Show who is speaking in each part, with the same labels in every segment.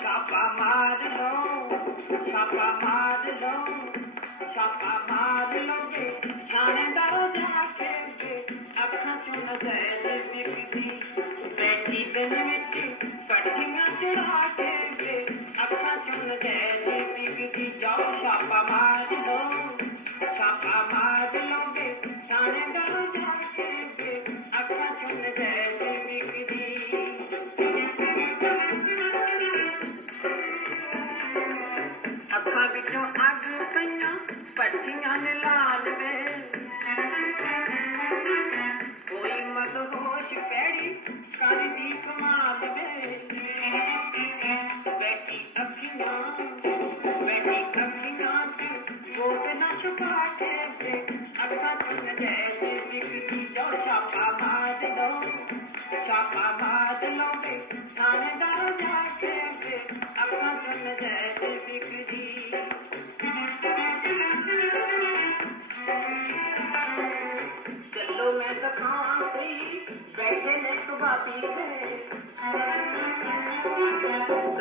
Speaker 1: छापा मार लो छापा मार लो ਬੈਠੀ ਦਿਨ ਵਿੱਚ ਪੱਟੀਆਂ ਚੜਾ ਕੇ ਵੇ, ਅੱਖਾਂ ਚੋਂ ਨਜ਼ਰ ਵਿਕਦੀ ਜਾਓ ਛਾਪਾ ਮਾਰ ਲਓ ਛਾਪਾ ਮਾਰ झूठ न छुपा के अखा चुन जैसे बिकती जो छापा मार दो छापा मार लो बे थानेदार जाके बे अखा चुन जैसे बिकती चलो मैं सखावा बैठे ने सुबह पी गए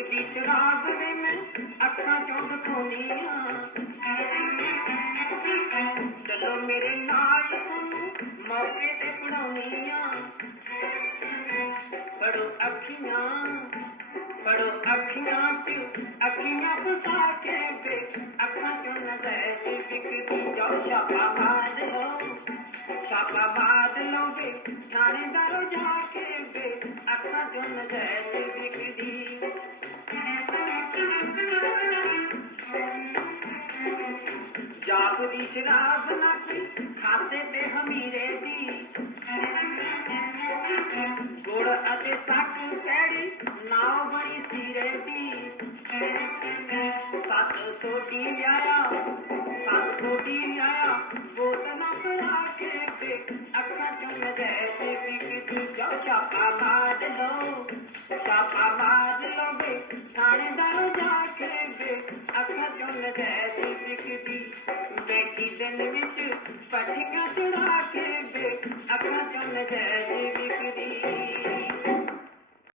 Speaker 1: ਵਿਕਦੀ ਸ਼ਰਾਬ ਵੇ ਮੈਂ ਅੱਖਾਂ ਚੋਂ ਦਿਖਾਉਣੀਆਂ ਚਲੋ ਮੇਰੇ ਨਾਲ ਤੁਹਾਨੂੰ ਮੌਕੇ ਤੇ ਪੜਾਉਣੀਆਂ ਪੜੋ ਅੱਖੀਆਂ ਪੜੋ ਅੱਖੀਆਂ ਤੇ ਅੱਖੀਆਂ ਫਸਾ ਕੇ ਵੇ ਅੱਖਾਂ ਚੋਂ ਨਜ਼ਰ ਵਿਕਦੀ ਜਾਓ ਛਾਪਾ ਮਾਰ ਲਓ ਛਾਪਾ ਮਾਰ ਲਓ ਵੇ ਥਾਣੇਦਾਰੋ ਜਾ ਕੇ ਵੇ ਅੱਖਾਂ ਚੋਂ ਨਜ਼ਰ अपनी शराब ना की खाते ते हमीरे दी गुड़ अते सक कैड़ी नाव बनी सीरे दी सत सोटी आया सत सोटी आया बोतना बना के पे अखा चुन रहते बिक जाओ छापा मार लो छापा मार लो बे। थानेदार जाके बे, अखा चुन रहते ਬੈਠੀ ਦਿਨ ਵਿੱਚ ਪੱਠੀਆਂ ਚੜਾ ਕੇ ਵੇ ਅੱਖਾਂ ਚੋਂ ਨਜ਼ਰ ਤੇ ਵਿਕਦੀ